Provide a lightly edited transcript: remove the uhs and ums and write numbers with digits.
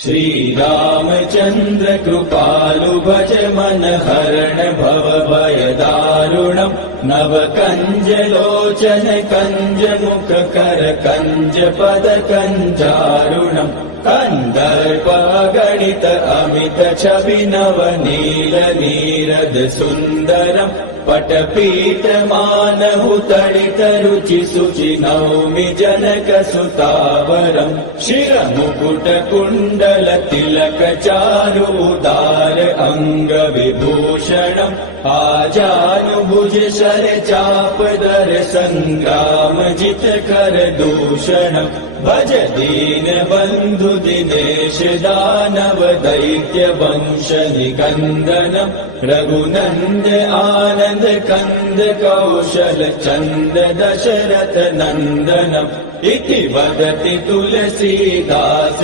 श्रीरामचन्द्र कृपालु भज मन हरण भव भय दारुणम् नव कंज लोचन कंज मुख कर कंज पद कंजारुणम् कंदर्प गणित अमित छवि नव नील नीरद सुन्दरम् पटपीठ मानहु तडित रुचि सुचि नौमि जनक सुतावरम् शिर मुकुट कुण्डल तिलक चारु उदार अंग विभूषणम् आजानुभुज शर चाप दर संग्राम जित कर दूषणम् भज दीन बंधु दिनेश दानव दैत्य वंश निकंदनम् रघुनंद आनंद कंद कौशल चंद दशरथ नंदनम् इति वदति तुलसीदास।